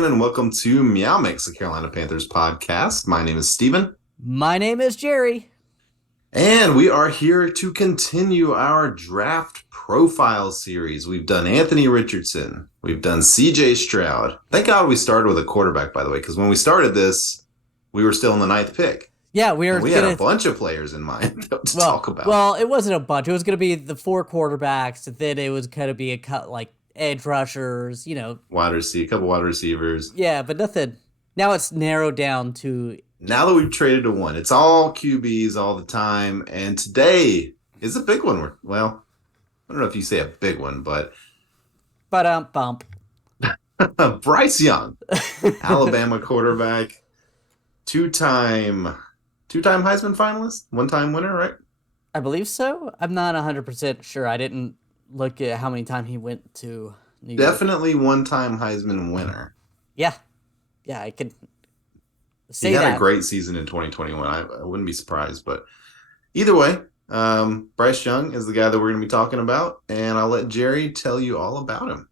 everyone, and welcome to MeowMix, the Carolina Panthers podcast. My name is Steven. My name is Jerry. And we are here to continue our draft profile series. We've done Anthony Richardson. We've done CJ Stroud. Thank God we started with a quarterback, by the way, because when we started this, we were still in the ninth pick. Yeah, and we had a bunch of players in mind to talk about. Well, it wasn't a bunch. It was going to be the four quarterbacks. Then it was going to be a cut like edge rushers, a couple wide receivers. Yeah, but nothing. Now it's narrowed down to. Now that we've traded to one, it's all QBs all the time. And today is a big one. Well, I don't know if you say a big one, but. Bump. Bryce Young, Alabama quarterback, two-time Heisman finalist, one-time winner, right? I believe so. I'm not 100% sure. I didn't look at how many times he went to New York. Definitely one-time Heisman winner. Yeah, I could say that. He had a great season in 2021. I wouldn't be surprised, but either way, Bryce Young is the guy that we're going to be talking about, and I'll let Jerry tell you all about him.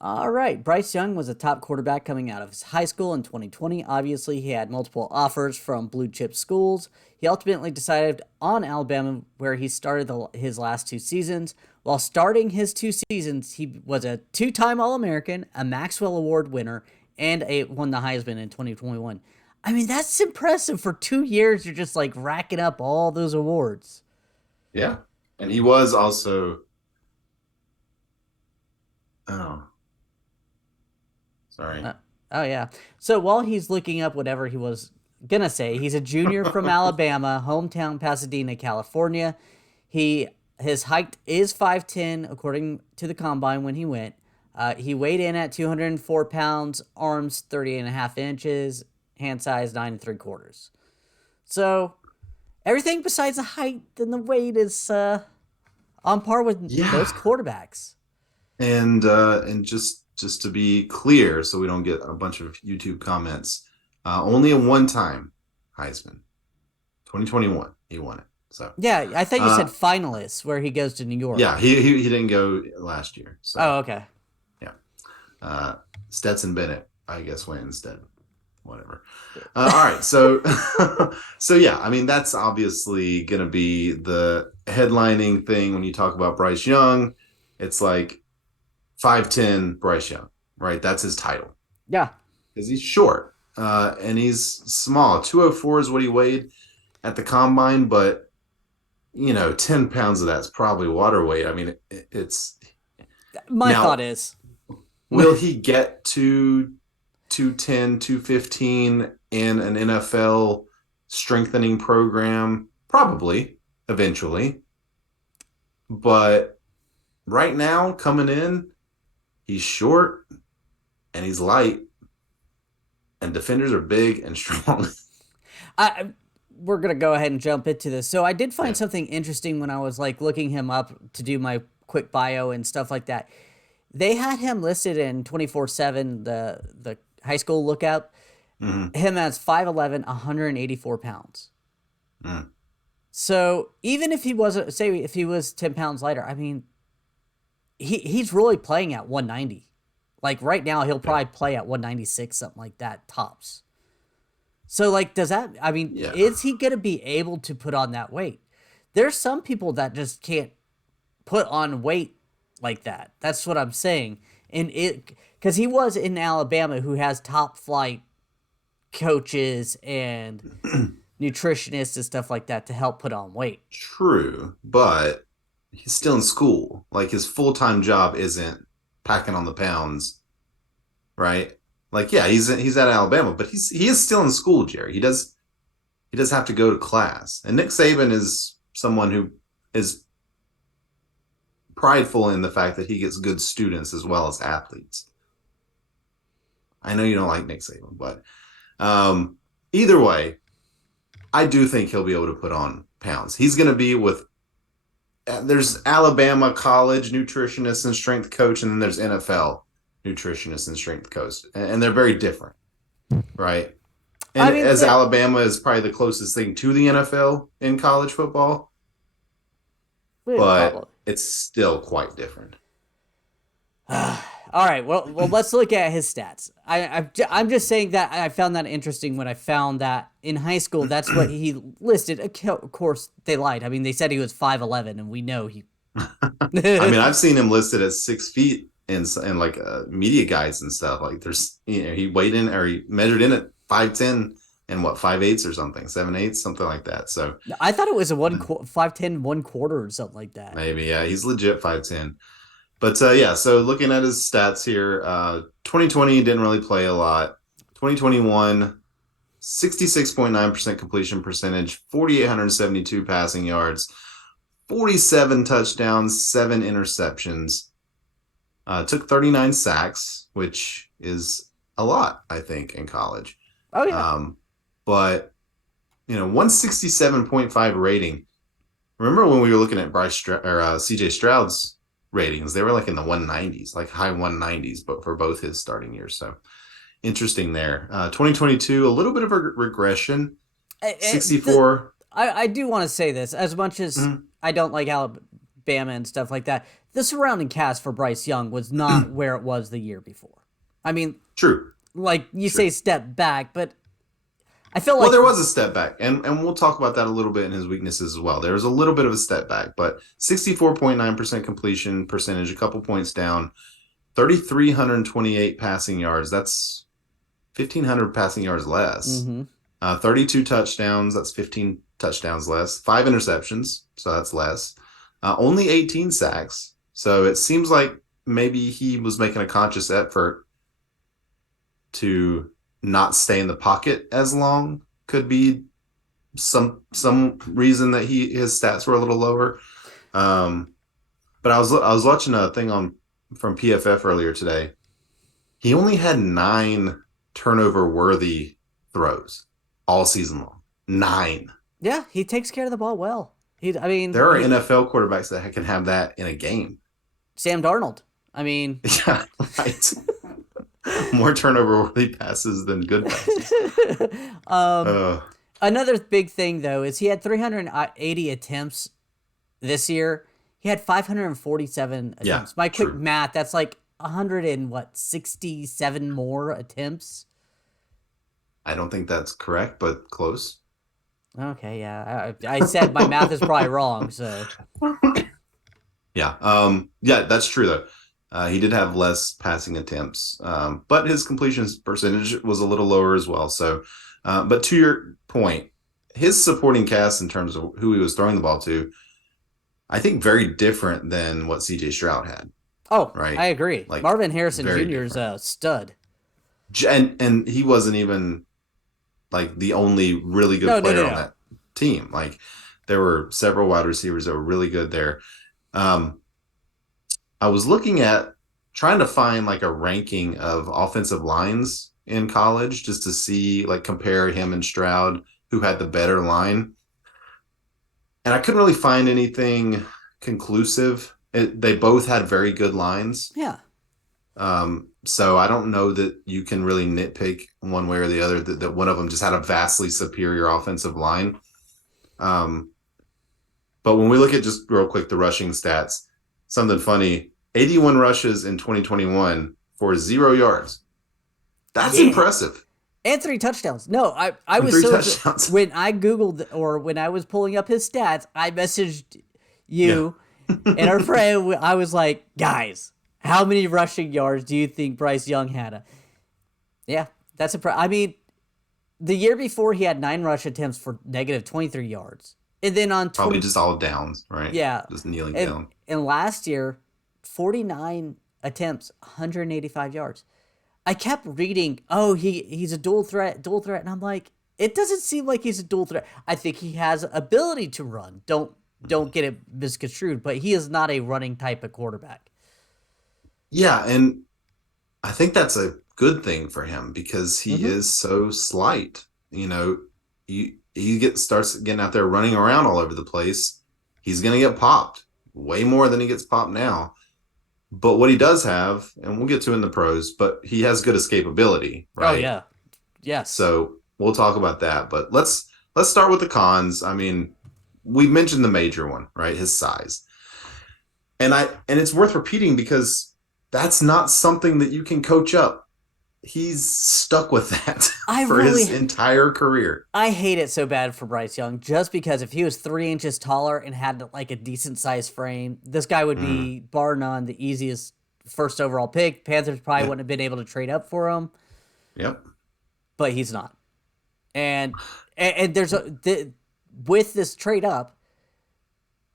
All right. Bryce Young was a top quarterback coming out of his high school in 2020. Obviously, he had multiple offers from blue chip schools. He ultimately decided on Alabama, where he started his last two seasons. While starting his two seasons, he was a two-time All-American, a Maxwell Award winner, and won the Heisman in 2021. I mean, that's impressive. For 2 years, you're just like racking up all those awards. Yeah. And he was also... Sorry. Yeah. So while he's looking up whatever he was going to say, he's a junior from Alabama, hometown Pasadena, California. His height is 5'10", according to the combine when he went. He weighed in at 204 pounds, arms 30.5 inches, hand size 9 3/4. So everything besides the height and the weight is on par with most quarterbacks. And just to be clear, so we don't get a bunch of YouTube comments, only a one-time Heisman. 2021, he won it. So yeah, I thought you said finalists, where he goes to New York. Yeah, he didn't go last year. So. Oh, okay. Yeah, Stetson Bennett, I guess, went instead. Whatever. All right, so yeah, I mean that's obviously gonna be the headlining thing when you talk about Bryce Young. It's like 5'10" Bryce Young, right? That's his title. Yeah. Because he's short and he's small. 204 is what he weighed at the combine, but, 10 pounds of that's probably water weight. I mean, it's... My thought is... Will he get to 210, 215 in an NFL strengthening program? Probably, eventually. But right now, coming in, he's short, and he's light, and defenders are big and strong. We're going to go ahead and jump into this. So I did find something interesting when I was looking him up to do my quick bio and stuff like that. They had him listed in 24/7, the high school lookout, him as 5'11", 184 pounds. Mm. So even if he wasn't, say if he was 10 pounds lighter, I mean, he's really playing at 190. Like right now, he'll probably play at 196, something like that, tops. So does that, I mean, is he going to be able to put on that weight? There's some people that just can't put on weight like that. That's what I'm saying. And because he was in Alabama, who has top flight coaches and nutritionists and stuff like that to help put on weight. True, but he's still in school. Like his full-time job isn't packing on the pounds, right? He's at Alabama, but he is still in school, Jerry. He does have to go to class. And Nick Saban is someone who is prideful in the fact that he gets good students as well as athletes. I know you don't like Nick Saban, but either way, I do think he'll be able to put on pounds. He's going to be there's Alabama college nutritionist and strength coach, and then there's NFL nutritionist and strength coach, and they're very different, right? And Alabama is probably the closest thing to the NFL in college football, but it's still quite different. All right. Well, let's look at his stats. I'm just saying that I found that interesting when I found that in high school that's what he listed. Of course, they lied. I mean, they said he was 5'11", and we know he. I mean, I've seen him listed as 6 feet in like media guides and stuff. Like there's, he weighed in or he measured in at 5'10" and what 5'8" or something, 7'8", something like that. So I thought it was a 5'10", 1/4 or something like that. maybe, yeah, he's legit 5'10". But yeah, so looking at his stats here, 2020 didn't really play a lot. 2021, 66.9% completion percentage, 4,872 passing yards, 47 touchdowns, 7 interceptions. Took 39 sacks, which is a lot, I think, in college. Oh yeah. But 167.5 rating. Remember when we were looking at CJ Stroud's ratings? They were like in the 190s, like high 190s, but for both his starting years. So interesting there. 2022, a little bit of a regression. 64. I do want to say this. As much as I don't like Alabama and stuff like that, the surrounding cast for Bryce Young was not where it was the year before. I mean, True. like you say, step back, but I feel like Well, there was a step back, and we'll talk about that a little bit in his weaknesses as well. There was a little bit of a step back, but 64.9% completion percentage, a couple points down, 3,328 passing yards. That's 1,500 passing yards less. 32 touchdowns. That's 15 touchdowns less. 5 interceptions, so that's less. Only 18 sacks. So it seems like maybe he was making a conscious effort to not stay in the pocket as long. Could be some reason that his stats were a little lower. But I was watching a thing from PFF earlier today. He only had 9 turnover worthy throws all season long. 9. Yeah, he takes care of the ball well. There are NFL quarterbacks that can have that in a game. Sam Darnold. I mean, yeah, right. More turnover worthy passes than good passes. Another big thing though is he had 380 attempts this year. He had 547 attempts. Yeah, My quick math, that's like 67 more attempts. I don't think that's correct, but close. Okay, yeah. I said my math is probably wrong, so. Yeah. Yeah, that's true though. He did have less passing attempts, but his completion percentage was a little lower as well. So, but to your point, his supporting cast in terms of who he was throwing the ball to, I think very different than what CJ Stroud had. Oh, right. I agree. Like, Marvin Harrison Jr. is a stud. And he wasn't even like the only really good player on that team. Like there were several wide receivers that were really good there. I was looking at trying to find like a ranking of offensive lines in college just to see, like, compare him and Stroud, who had the better line. And I couldn't really find anything conclusive. They both had very good lines. Yeah. So I don't know that you can really nitpick one way or the other that one of them just had a vastly superior offensive line. But when we look at just real quick the rushing stats, something funny, 81 rushes in 2021 for 0 yards. That's impressive. And 3 touchdowns. No, I was so when I Googled or when I was pulling up his stats, I messaged you and our friend. I was like, guys, how many rushing yards do you think Bryce Young had? Yeah, that's I mean, the year before he had 9 rush attempts for negative 23 yards. And then on probably just all downs, right? Yeah. Just kneeling down. And last year, 49 attempts, 185 yards. I kept reading, oh, he's a dual threat, and I'm like, it doesn't seem like he's a dual threat. I think he has ability to run. Don't get it misconstrued, but he is not a running type of quarterback. Yeah, and I think that's a good thing for him because he is so slight. He starts getting out there running around all over the place. He's going to get popped way more than he gets popped now. But what he does have, and we'll get to in the pros, but he has good escapability, right? Oh yeah, yes. So we'll talk about that. But let's start with the cons. I mean, we mentioned the major one, right? His size, and it's worth repeating because that's not something that you can coach up. He's stuck with that I for his really, entire career. I hate it so bad for Bryce Young just because if he was 3 inches taller and had like a decent sized frame, this guy would Mm, be bar none the easiest first overall pick. Panthers probably yeah. wouldn't have been able to trade up for him, Yep. but he's not. And and there's with this trade up,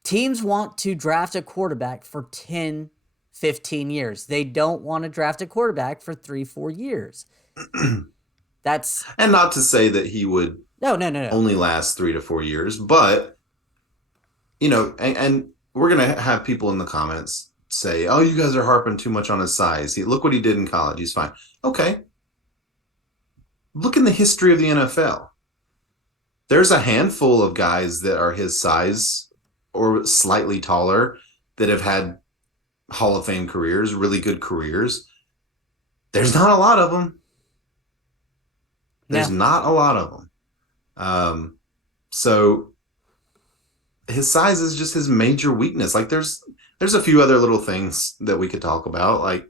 teams want to draft a quarterback for 10, 15 years. They don't want to draft a quarterback for 3, 4 years. That's And not to say that he would no, no, no, no. only last 3 to 4 years, but and we're gonna have people in the comments say, "Oh, you guys are harping too much on his size. Look what he did in college. He's fine." Okay, look in the history of the NFL. There's a handful of guys that are his size or slightly taller that have had Hall of Fame careers, really good careers. There's not a lot of them. There's No. not a lot of them. So his size is just his major weakness. Like there's a few other little things that we could talk about. Like,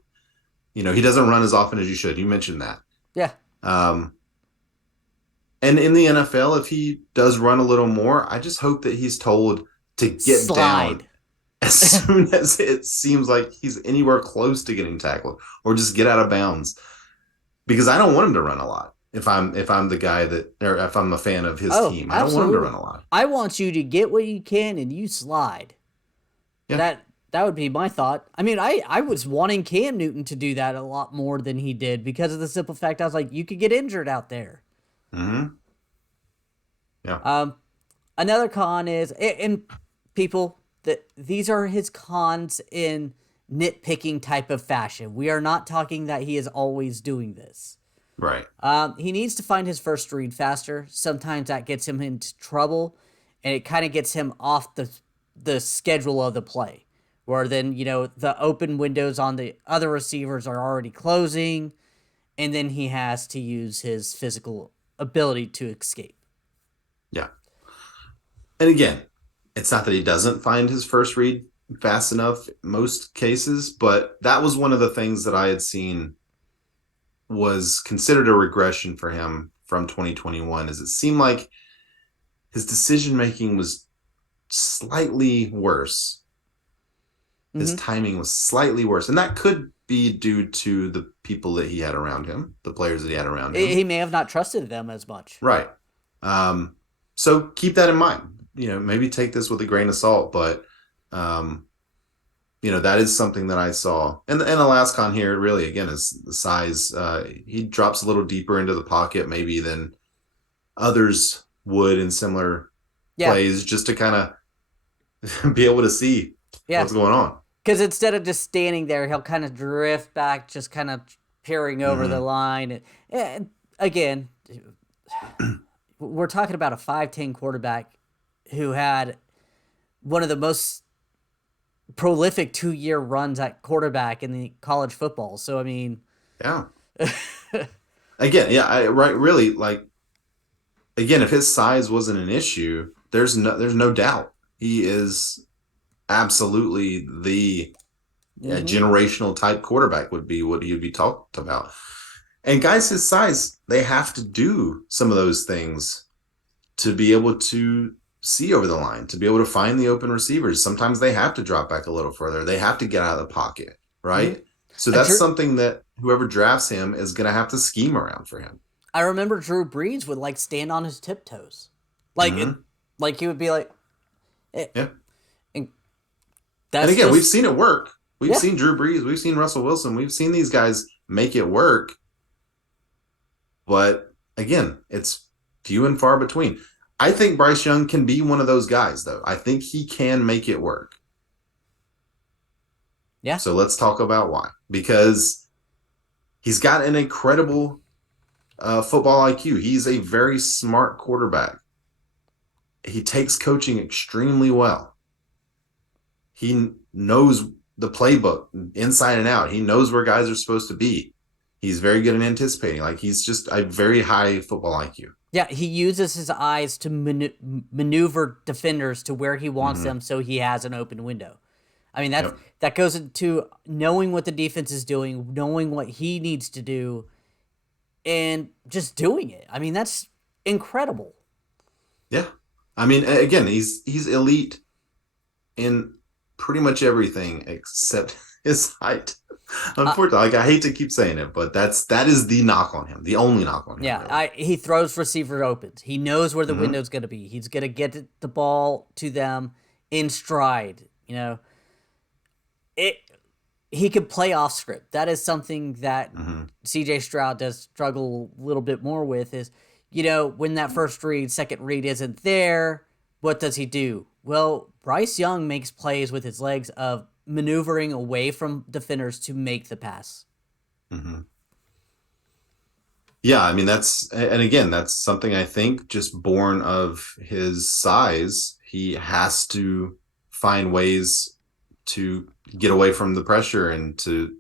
he doesn't run as often as you should. You mentioned that. Yeah. Um, and in the NFL, if he does run a little more, I just hope that he's told to get down Slide. as soon as it seems like he's anywhere close to getting tackled, or just get out of bounds. Because I don't want him to run a lot. If I'm the guy that, or if I'm a fan of his Oh, team, I don't want him to absolutely. run a lot. I want you to get what you can and you slide. Yeah. That would be my thought. I mean, I was wanting Cam Newton to do that a lot more than he did because of the simple fact I was like, you could get injured out there. Mm-hmm. Yeah. Um, Another con is, and people that these are his cons in nitpicking type of fashion. We are not talking that he is always doing this. Right. He needs to find his first read faster. Sometimes that gets him into trouble, and it kind of gets him off the schedule of the play, where then the open windows on the other receivers are already closing, and then he has to use his physical ability to escape. Yeah. And again, it's not that he doesn't find his first read fast enough in most cases, but that was one of the things that I had seen was considered a regression for him from 2021, is it seemed like his decision making was slightly worse. His Mm-hmm. timing was slightly worse. And that could be due to the people that he had around him, the players that he had around him. He may have not trusted them as much. Right. Um, so keep that in mind. Maybe take this with a grain of salt, but um, that is something that I saw. And the last con here really again is the size. He drops a little deeper into the pocket maybe than others would in similar Yeah, plays, just to kind of be able to see yeah. what's going on. Because instead of just standing there, he'll kind of drift back, just kind of peering over the Mm-hmm. line. And again, we're talking about a 5'10" quarterback who had one of the most prolific 2-year runs at quarterback in the college football. So I mean, Yeah. Again, yeah, right. Really, like again, if his size wasn't an issue, there's no doubt he is absolutely the mm-hmm. generational type quarterback would be what he'd be talked about. And guys his size, they have to do some of those things to be able to see over the line, to be able to find the open receivers. Sometimes they have to drop back a little further. They have to get out of the pocket, Mm-hmm. right? So that's something that whoever drafts him is going to have to scheme around for him. I remember Drew Brees would like stand on his tiptoes, like Mm-hmm. like he would be like, eh, Yeah. and And that's again, we've just seen it work. We've yeah. seen Drew Brees. We've seen Russell Wilson. We've seen these guys make it work. But again, it's few and far between. I think Bryce Young can be one of those guys, though. I think he can make it work. Yeah. So let's talk about why. Because he's got an incredible football IQ. He's a very smart quarterback. He takes coaching extremely well. He knows the playbook inside and out. He knows where guys are supposed to be. He's very good at anticipating. Like he's just a very high football IQ. Yeah, he uses his eyes to maneuver defenders to where he wants Mm-hmm. them so he has an open window. I mean, Yep. that goes into knowing what the defense is doing, knowing what he needs to do, and just doing it. I mean, that's incredible. Yeah. I mean, again, he's elite in pretty much everything except his height. Uh, Unfortunately, like I hate to keep saying it, but that is the knock on him, the only knock on him, yeah, really. he throws receiver opens. He knows where the Hmm. window's going to be. He's going to get the ball to them in stride. It. He could play off script. That is something that Hmm. CJ Stroud does struggle a little bit more with. Is when that first read, second read isn't there, what does he do? Well, Bryce Young makes plays with his legs of maneuvering away from defenders to make the pass. Hmm. Yeah, I mean and again, that's something I think just born of his size. He has to find ways to get away from the pressure and to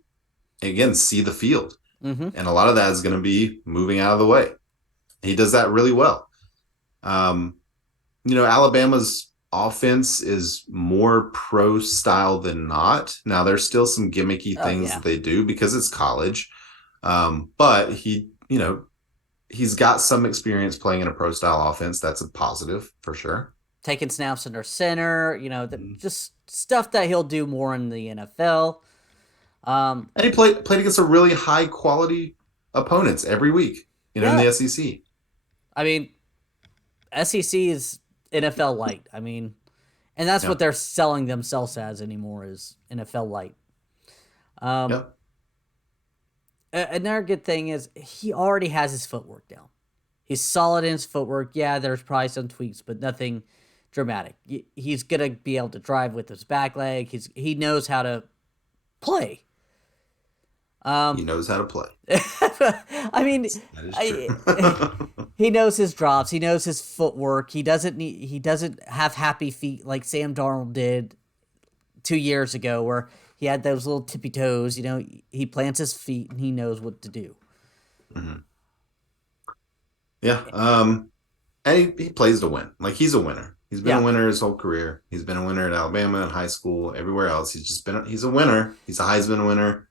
again see the field. Mm-hmm. And a lot of that is going to be moving out of the way. He does that really well. Um, Alabama's offense is more pro style than not. Now, there's still some gimmicky Oh things yeah, that they do because it's college. But he's got some experience playing in a pro style offense. That's a positive for sure. taking snaps under center. Mhm. Just stuff that he'll do more in the NFL. Um, And he played against a really high quality opponents every week, in yeah, the SEC. I mean SEC is NFL light. I mean, and that's Yeah. what they're selling themselves as anymore is NFL light. Um, Yep. Another good thing is he already has his footwork down. He's solid in his footwork. Yeah, there's probably some tweaks, but nothing dramatic. He's gonna be able to drive with his back leg. He knows how to play. He Um, knows how to play. I mean, That is true. I, he knows his drops. He knows his footwork. He doesn't have happy feet like Sam Darnold did 2 years ago, where he had those little tippy toes. He plants his feet and he knows what to do. Mhm. Yeah. And he plays to win. Like he's a winner. He's been a Yeah, winner his whole career. He's been a winner at Alabama, in high school, everywhere else. He's a winner. He's a Heisman winner.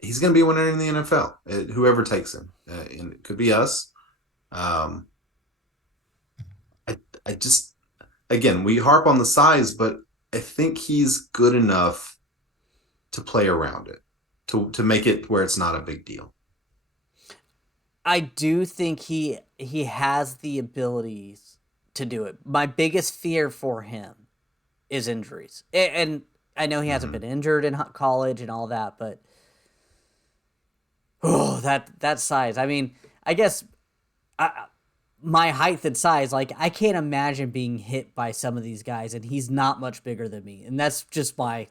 He's going to be a winner in the NFL. Whoever takes him, and it could be us. Um, I I just again we harp on the size, but I think he's good enough to play around it, to make it where it's not a big deal. I do think he has the abilities to do it. My biggest fear for him is injuries, and I know he hasn't been Hmm. injured in college and all that, but oh, that size. I mean, I guess I, my height and size, like I can't imagine being hit by some of these guys, and he's not much bigger than me, and that's just my,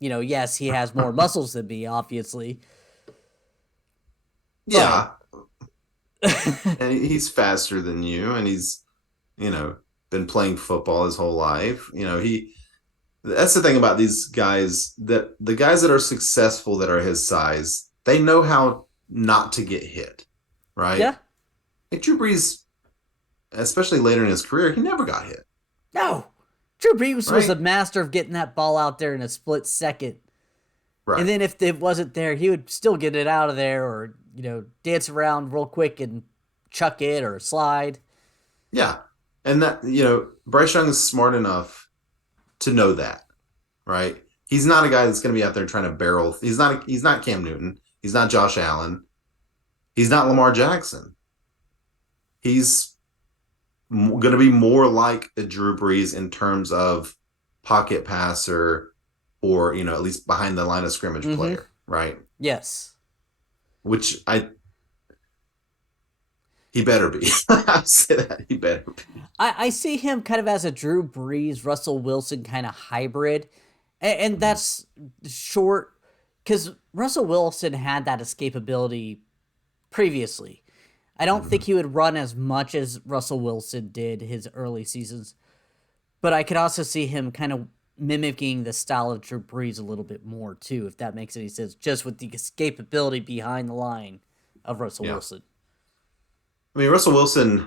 yes, he has more muscles than me, obviously, but Yeah, and he's faster than you, and he's you know been playing football his whole life. He That's the thing about these guys, that the guys that are successful that are his size, they know how not to get hit, right? yeah, Like Drew Brees, especially later in his career, he never got hit, no. Drew Brees was a right? master of getting that ball out there in a split second. And Right. then if it wasn't there, he would still get it out of there or, dance around real quick and chuck it or slide. Yeah. And Bryce Young is smart enough to know that, right? He's not a guy that's going to be out there trying to barrel. He's not Cam Newton. He's not Josh Allen. He's not Lamar Jackson. He's going to be more like a Drew Brees in terms of pocket passer, or at least behind the line of scrimmage Mm-hmm. player, right? Yes. Which he better be. I say that he better be. I see him kind of as a Drew Brees, Russell Wilson kind of hybrid. And Mhm. that's short because Russell Wilson had that escapability previously. I don't think Mhm. he would run as much as Russell Wilson did his early seasons, but I could also see him kind of mimicking the style of Drew Brees a little bit more too, if that makes any sense, just with the escapability behind the line of Russell Yeah. Wilson. I mean, Russell Wilson,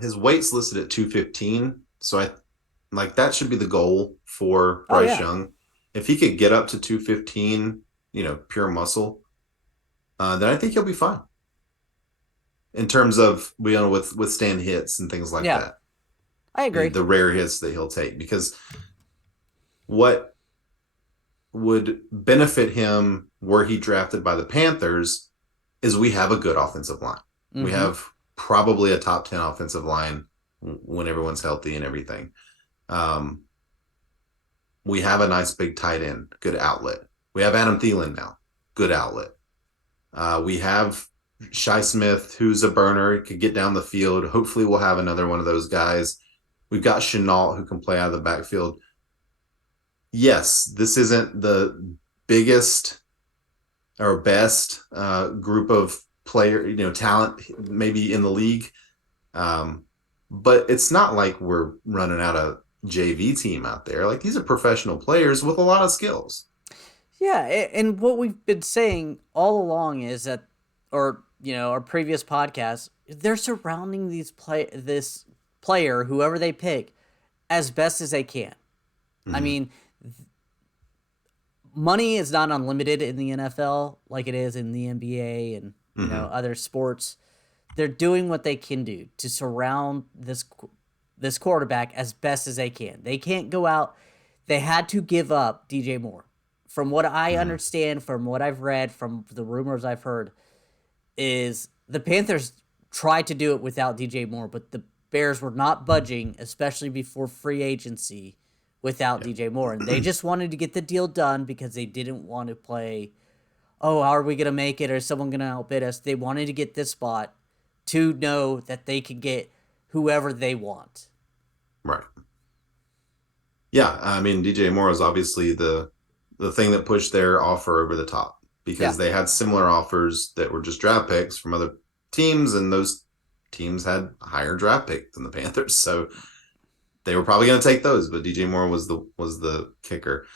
his weight's listed at 215. So Like that should be the goal for Oh Bryce yeah. Young. If he could get up to 215, pure muscle, then I think he'll be fine in terms of withstand hits and things like Yeah. that. I agree. The rare hits that he'll take, because what would benefit him were he drafted by the Panthers is we have a good offensive line. We Mm-hmm. have probably a top 10 offensive line when everyone's healthy and everything. Um, we have a nice big tight end, good outlet. We have Adam Thielen now, good outlet. We have Shi Smith, who's a burner, could get down the field. Hopefully, we'll have another one of those guys. We've got Chenault, who can play out of the backfield. Yes, this isn't the biggest or best group of player, talent maybe in the league. Um, but it's not like we're running out a JV team out there. Like these are professional players with a lot of skills. Yeah, and what we've been saying all along is that, or our previous podcast, they're surrounding this player, whoever they pick, as best as they can. I Mm-hmm. mean, money is not unlimited in the NFL like it is in the NBA and Mm-hmm. other sports. They're doing what they can do to surround this quarterback as best as they can. They can't go out. They had to give up DJ Moore. From what I Mm-hmm. understand, from what I've read, from the rumors I've heard, is the Panthers tried to do it without DJ Moore, but the Bears were not budging, especially before free agency, without Yeah. DJ Moore. And they just wanted to get the deal done because they didn't want to play, oh, how are we going to make it? Or is someone going to outbid us? They wanted to get this spot to know that they could get whoever they want. Right. Yeah, I mean DJ Moore is obviously the thing that pushed their offer over the top, Yeah. because they had similar offers that were just draft picks from other teams, and those teams had a higher draft pick than the Panthers, so they were probably going to take those. But DJ Moore was the kicker.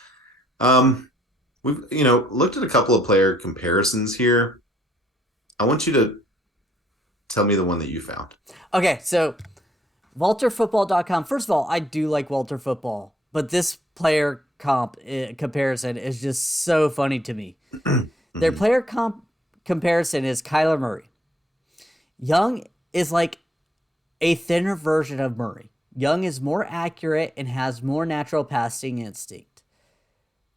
We've looked at a couple of player comparisons here. I want you to tell me the one that you found. Okay, so WalterFootball.com. First of all, I do like Walter Football, but this player comparison is just so funny to me. Their Mm-hmm. player comparison is Kyler Murray. Young is like a thinner version of Murray. Young is more accurate and has more natural passing instinct.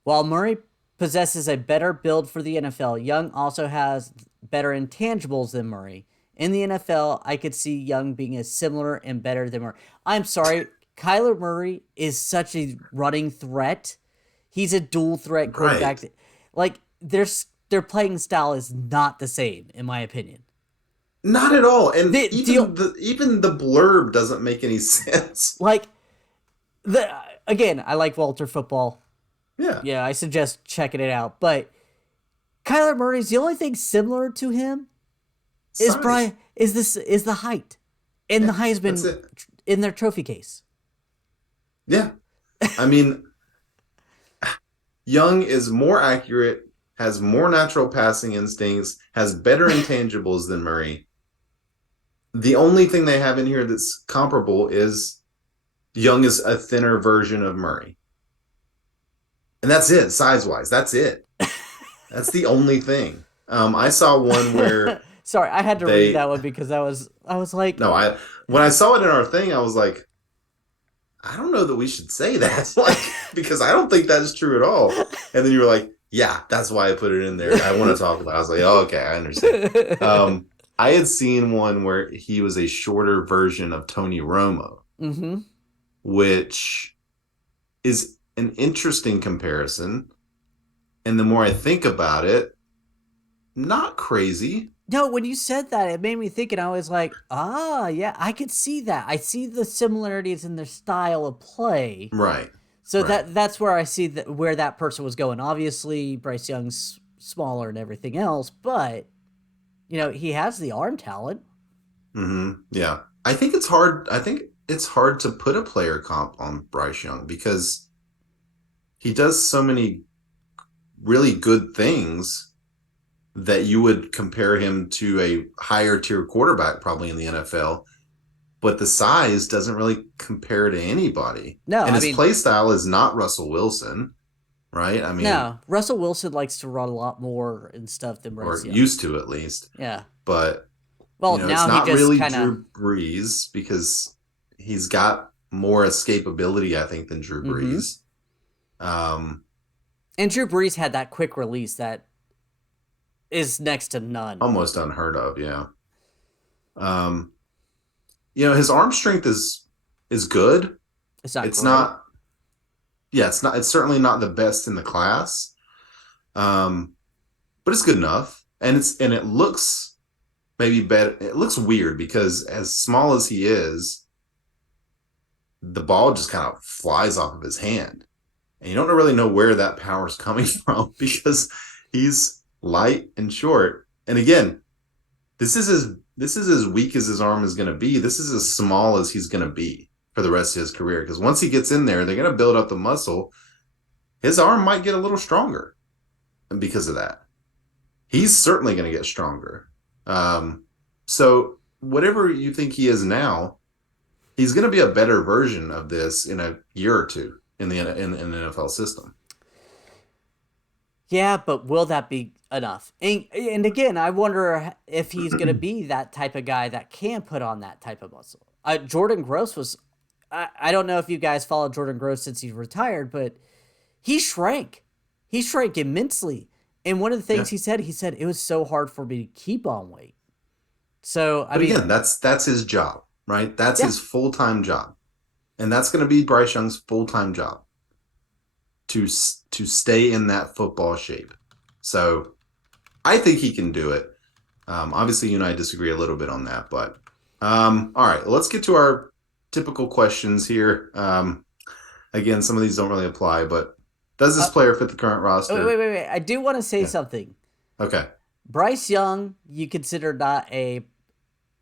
While Murray possesses a better build for the NFL, Young also has better intangibles than Murray. In the NFL, I could see Young being as similar and better than Murray. I'm sorry, Kyler Murray is such a running threat. He's a dual threat quarterback. Right. Like their playing style is not the same, in my opinion. Not at all. And The even deal, the blurb doesn't make any sense. like the again, I like Walter Football. Yeah. Yeah, I suggest checking it out. But Kyler Murray's the only thing similar to him is Size. the height and the Yeah. That's Heisman it. in their trophy case. Yeah. I mean, Young is more accurate, has more natural passing instincts, has better intangibles than Murray. The only thing they have in here that's comparable is Young is a thinner version of Murray. And that's it, size wise. That's it. That's the only thing. I saw one where Sorry, I had to read they that one because I was like, no, I when I saw it in our thing, I was like, I don't know that we should say that, like, because I don't think that's true at all. And then you were like, yeah, that's why I put it in there. I want to talk about it. I was like, oh, okay, I understand. I had seen one where he was a shorter version of Tony Romo, mm-hmm. which is an interesting comparison. And the more I think about it, not crazy. No, when you said that, it made me think, and I was like, yeah, I could see that. I see the similarities in their style of play. Right. So Right. that's where I see where that person was going. Obviously, Bryce Young's smaller and everything else, but he has the arm talent. Mm-hmm. Yeah. I think it's hard. I think it's hard to put a player comp on Bryce Young because he does so many really good things that you would compare him to a higher tier quarterback probably in the NFL. but the size doesn't really compare to anybody. No, And I his mean, play style is not Russell Wilson, right? I mean, no. Russell Wilson likes to run a lot more and stuff than Bryce or Young. used to at least. Yeah. But, Well, it's now he not just really kind of. Drew Brees because he's got more escapability, I think, than Drew Mm-hmm. Brees. Um, And Drew Brees had that quick release that is next to none. Almost unheard of, yeah. Um, his arm strength is good. It's not It's great. not, yeah, it's certainly not the best in the class. Um, but it's good enough. And it looks maybe better. It looks weird because as small as he is, the ball just kind of flies off of his hand. And you don't really know where that power is coming from because he's light and short. And again, this is as weak as his arm is going to be. This is as small as he's going to be for the rest of his career. Because once he gets in there, they're going to build up the muscle. His arm might get a little stronger because of that. He's certainly going to get stronger. So whatever you think he is now, he's going to be a better version of this in a year or two in the NFL system. Yeah, but will that be enough? And again, I wonder if he's going to be that type of guy that can put on that type of muscle. Jordan Gross was. I don't know if you guys followed Jordan Gross since he's retired, but he shrank. He shrank immensely. And one of the Yeah. things he said it was so hard for me to keep on weight. So I But mean, again, that's his job, right? That's yeah, his full-time job. And that's going to be Bryce Young's full-time job to stay in that football shape. So I think he can do it. Obviously, you and I disagree a little bit on that, but all right, let's get to our typical questions here. Again, some of these don't really apply, but does this uh, player fit the current roster? wait. I do want to say Yeah. something. Okay. Bryce Young, you consider not a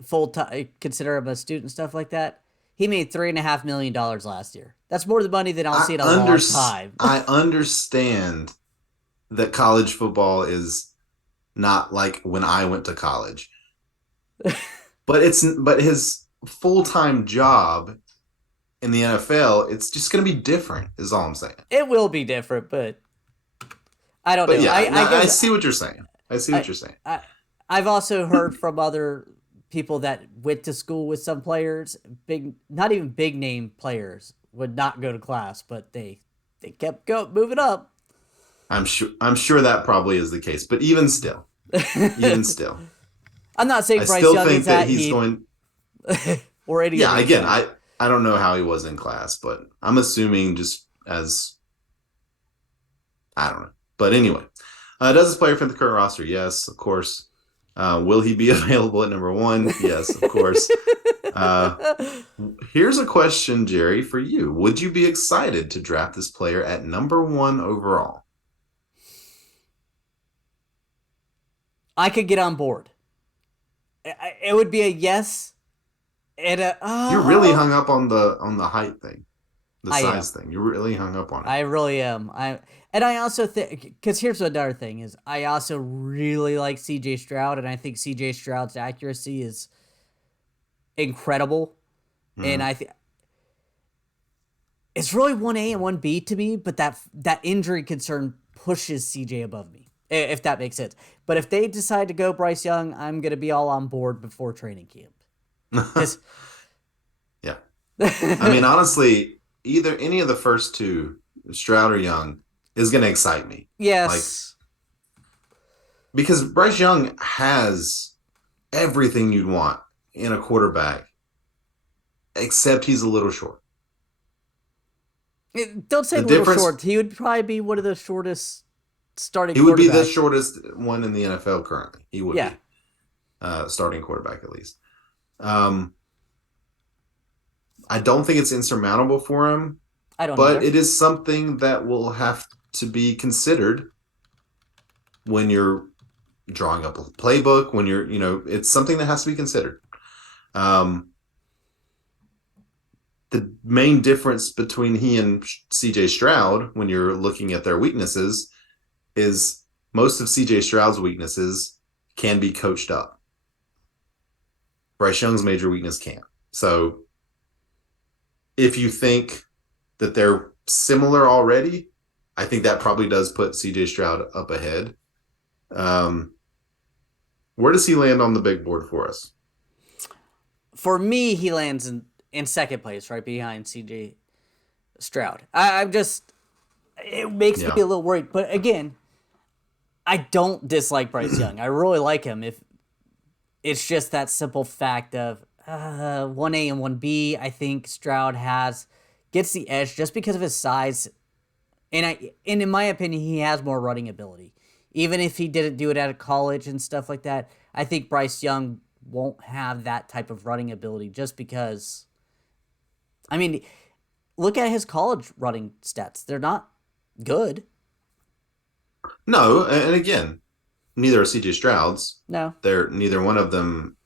full time, consider him a student and stuff like that. He made $3.5 million last year. That's more the money than I'll see in a long time. I understand that college football is not like when I went to college, but his full time job in the NFL, it's just going to be different. Is all I'm saying. It will be different, but I don't But know. yeah, I no, I guess see what you're saying. I see what I, you're saying. I I've also heard from other people that went to school with some players, big not even big name players would not go to class, but they kept moving up. I'm sure that probably is the case. But even still, I'm not saying I Bryce still Young is think that that he's he going. or any of Yeah, these again, guys. I don't know how he was in class, but I'm assuming just as I don't know. But anyway, does this player fit the current roster? Yes, of course. Will he be available at number one? Yes, of course. Uh, Here's a question, Jerry, for you. Would you be excited to draft this player at number one overall? I could get on board. It would be a yes and a You're really hung up on the height thing, the I am. size thing. You're really hung up on it. I really am. I also think because here's another thing is I also really like C.J. Stroud and I think C.J. Stroud's accuracy is incredible, and Mm. I think it's really 1A and 1B to me, but that injury concern pushes CJ above me, if that makes sense. But if they decide to go Bryce Young, I'm going to be all on board before training camp. Because Yeah. I mean, honestly, either any of the first two, Stroud or Young, is going to excite me. Like, yes, because Bryce Young has everything you'd want in a quarterback, except he's a little short. don't say The little difference, short. He would probably be one of the shortest starting he would be the quarterbacks. shortest one in the NFL currently. He would Yeah, be starting quarterback at least. Um, I don't think it's insurmountable for him, I don't but either. it is something that will have to be considered when you're drawing up a playbook, when it's something that has to be considered. Um, the main difference between he and CJ Stroud, when you're looking at their weaknesses, is most of CJ Stroud's weaknesses can be coached up. Bryce Young's major weakness can't. So if you think that they're similar already, I think that probably does put CJ Stroud up ahead. Um, where does he land on the big board for us? For me, he lands in second place, right behind CJ Stroud. I'm just, it makes me Yeah. a little worried. But again, I don't dislike Bryce Young. I really like him. If it's just that simple fact of 1A and 1B, I think Stroud gets the edge just because of his size, and in my opinion, he has more running ability. Even if he didn't do it at a college and stuff like that, I think Bryce Young won't have that type of running ability just because. I mean, look at his college running stats; they're not good. No, and again, neither are CJ Stroud's. No. They're neither one of them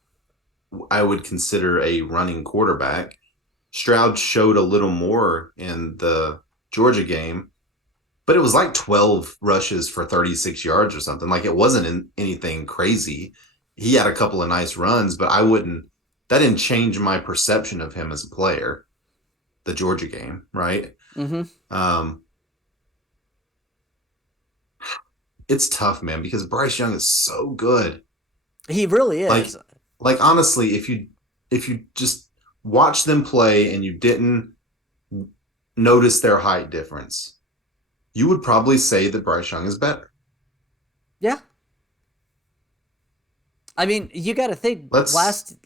I would consider a running quarterback. Stroud showed a little more in the Georgia game, but it was like 12 rushes for 36 yards or something. Like it wasn't anything crazy. He had a couple of nice runs, but that didn't change my perception of him as a player, the Georgia game, right? Mm-hmm. Um, it's tough, man, because Bryce Young is so good. He really is. Like, like honestly, if you just watch them play and you didn't notice their height difference, you would probably say that Bryce Young is better. Yeah. I mean, you got to think Let's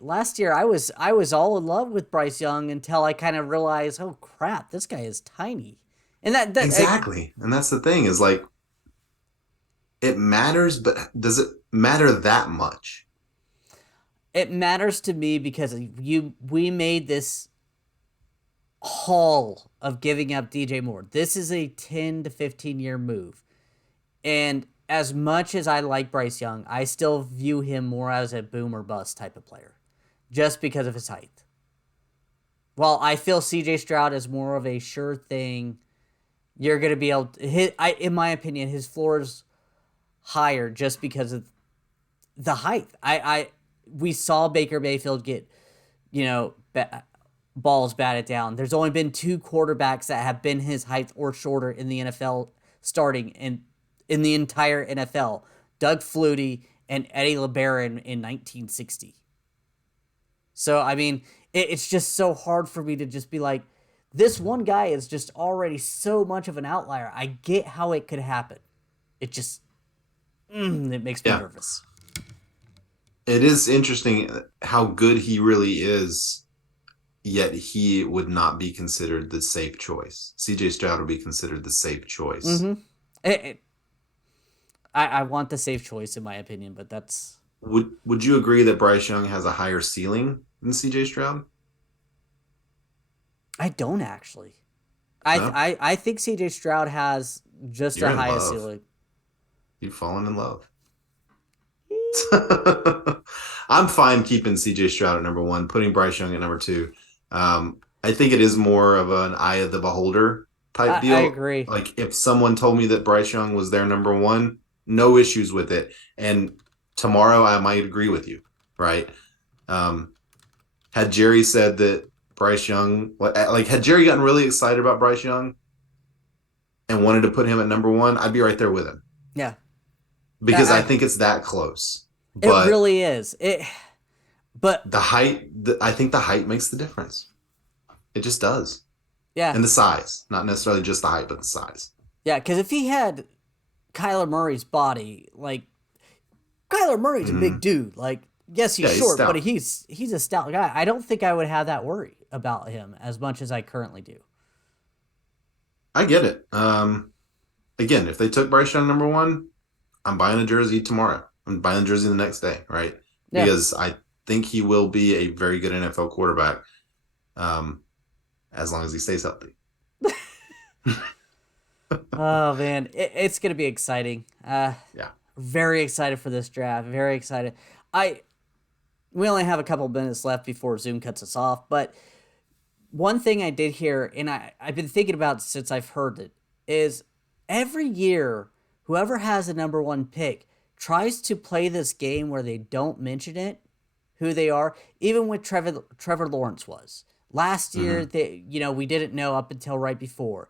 last year I was all in love with Bryce Young until I kind of realized, oh crap, this guy is tiny, and exactly. And that's the thing is like it matters, but does it matter that much? it matters to me because we made this haul of giving up DJ Moore. This is a 10 to 15 year move, and as much as I like Bryce Young, I still view him more as a boom or bust type of player, just because of his height. While I feel CJ Stroud is more of a sure thing, you're going to be able to hit. In my opinion, his floor is higher just because of the height. We saw Baker Mayfield get, you know, balls batted down. There's only been two quarterbacks that have been his height or shorter in the NFL starting in the entire NFL. Doug Flutie and Eddie LeBaron in 1960. So I mean, it's just so hard for me to just be like, this one guy is just already so much of an outlier. I get how it could happen. It just it makes me Yeah. nervous. It is interesting how good he really is, yet he would not be considered the safe choice. CJ Stroud would be considered the safe choice. Mm-hmm. It, it, I want the safe choice in my opinion, but that's Would you agree that Bryce Young has a higher ceiling than CJ Stroud? I don't actually. I No? I think CJ Stroud has just You're a in highest love. ceiling. You've fallen in love. I'm fine keeping CJ Stroud at number one, putting Bryce Young at number two. I think it is more of an eye of the beholder type I deal. agree. Like if someone told me that Bryce Young was their number one, no issues with it. And tomorrow I might agree with you, right? Um, had Jerry said that Bryce Young, like had Jerry gotten really excited about Bryce Young and wanted to put him at number one, I'd be right there with him Yeah. because I I think it's that close. it But really is. But the height, I think the height makes the difference. It just does. yeah. And the size, not necessarily just the height, but the size. Yeah, cuz if he had Kyler Murray's body, like Kyler Murray's a big Mm-hmm. dude. Like, yes, he's Yeah, he's short, but stout. he's a stout guy. I don't think I would have that worry about him as much as I currently do. I get it. Again, if they took Bryce Young number one, I'm buying a jersey tomorrow. I'm buying a jersey the next day, right? Yeah. Because I think he will be a very good NFL quarterback, um, as long as he stays healthy. Oh man, it's gonna be exciting. Yeah. Very excited for this draft. Very excited. I We only have a couple minutes left before Zoom cuts us off, but one thing I did hear, and I've been thinking about since I've heard it, is every year whoever has the number one pick tries to play this game where they don't mention it, who they are, even with Trevor Lawrence was. Last year, Hmm. they, we didn't know up until right before.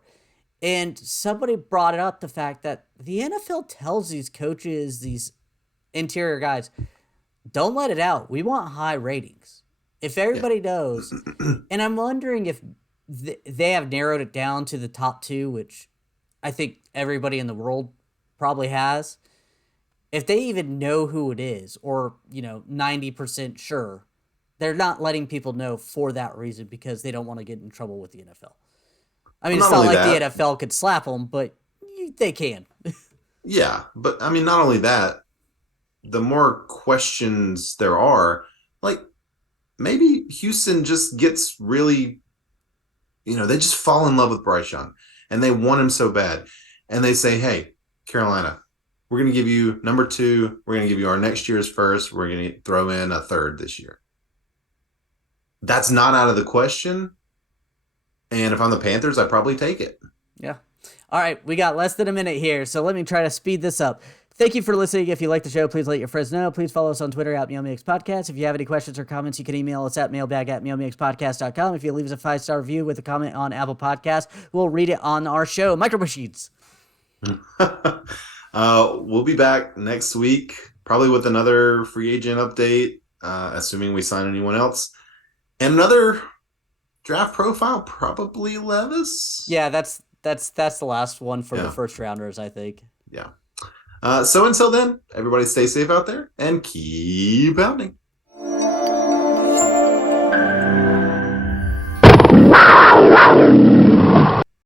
And somebody brought up the fact that the NFL tells these coaches, these interior guys, don't let it out. We want high ratings. If Yeah. everybody knows, and I'm wondering if they have narrowed it down to the top two, which I think everybody in the world probably has. If they even know who it is, or 90% sure, they're not letting people know for that reason because they don't want to get in trouble with the NFL. I mean, Well, it's not not only like the that, NFL could slap them, but they can. yeah, but I mean, not only that, the more questions there are, like maybe Houston just gets really, they just fall in love with Bryce Young and they want him so bad. And they say, hey, Carolina, we're going to give you number two. We're going to give you our next year's first. We're going to throw in a third this year. That's not out of the question. And if I'm the Panthers, I probably take it. Yeah. All right, we got less than a minute here, so let me try to speed this up. Thank you for listening. If you like the show, please let your friends know. Please follow us on Twitter at MeowMix Podcast. If you have any questions or comments, you can email us at mailbag@meowmixpodcast.com. If you leave us a 5-star review with a comment on Apple Podcasts, we'll read it on our show. Micro Machines. We'll be back next week, probably with another free agent update, assuming we sign anyone else, and another draft profile, probably Levis. Yeah, that's the last one for the Yeah, first rounders, I think. yeah. So until then, everybody stay safe out there and keep pounding.